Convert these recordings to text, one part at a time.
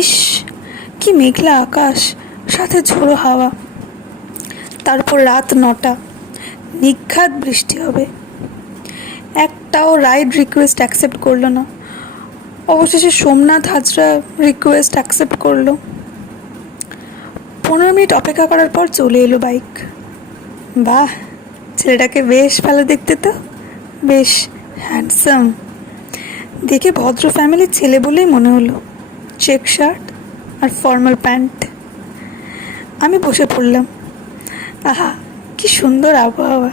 ইস, কি মেঘলা আকাশ, সাথে ঝোড়ো হাওয়া। তারপর রাত 9টা, নিঘাত বৃষ্টি হবে। একটাও রাইড রিকোয়েস্ট অ্যাকসেপ্ট করলো না। অবশেষে সোমনাথ হাজরা রিকোয়েস্ট অ্যাকসেপ্ট করলো। 15 মিনিট অপেক্ষা করার পর চলে এলো বাইক। বাহ, ছেলেটাকে বেশ ভালো দেখতে তো, বেশ হ্যান্ডসাম। দেখে ভদ্র ফ্যামিলির ছেলে বলেই মনে হলো। চেক শার্ট আর ফর্মাল প্যান্ট। আমি বসে পড়লাম। আহা, কি সুন্দর আবহাওয়া,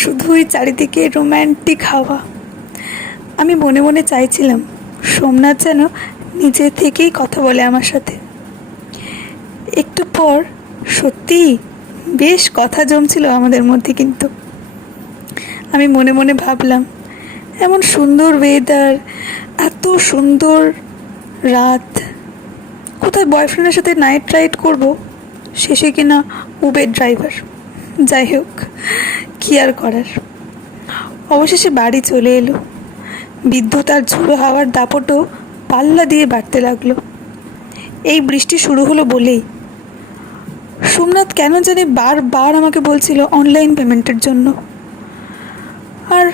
শুধুই চারিদিকে রোম্যান্টিক হাওয়া। আমি মনে মনে চাইছিলাম সোমনাথ যেন নিজে থেকেই কথা বলে আমার সাথে। একটু পর সত্যিই বেশ কথা জমছিল আমাদের মধ্যে। কিন্তু আমি মনে মনে ভাবলাম, এমন সুন্দর ওয়েদার, এত সুন্দর রাত, কোথায় বয়ফ্রেন্ডের সাথে নাইট রাইড করব, শেষে কিনা উবের ড্রাইভার। যাই হোক, কী আর করার। অবশেষে বাড়ি চলে এলো। বিদ্যুৎ আর ঝোড়ো হাওয়ার দাপটও পাল্লা দিয়ে বাড়তে লাগলো। এই বৃষ্টি শুরু হলো বলেই সোমনাথ কেন জানি বারবার আমাকে বলছিল অনলাইন পেমেন্টের জন্য, আর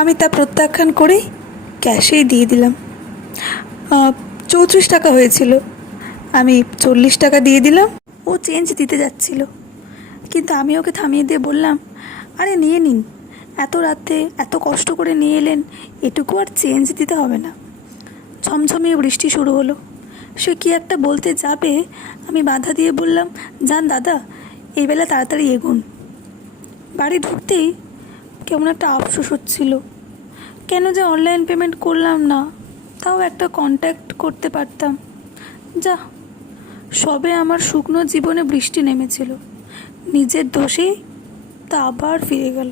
আমি তা প্রত্যাখ্যান করেই ক্যাশেই দিয়ে দিলাম। 34 টাকা হয়েছিল, আমি 40 টাকা দিয়ে দিলাম। ও চেঞ্জ দিতে যাচ্ছিল, কিন্তু আমি ওকে থামিয়ে দিয়ে বললাম, আরে নিয়ে নিন, এত রাতে এত কষ্ট করে নিয়ে এলেন, এটুকু আর চেঞ্জ দিতে হবে না। ঝমঝমিয়ে বৃষ্টি শুরু হলো। সে কি একটা বলতে যাবে, আমি বাধা দিয়ে বললাম, যান দাদা, এই বেলা তাড়াতাড়ি এগুন। বাড়ি ঢুকতেই কেমন একটা আফসোস হচ্ছিল, কেন যে অনলাইন পেমেন্ট করলাম না, তাও একটা কন্ট্যাক্ট করতে পারতাম। যা, সবে আমার শুকনো জীবনে বৃষ্টি নেমেছিল, নিজের দোষেই তা আবার ফিরে গেল।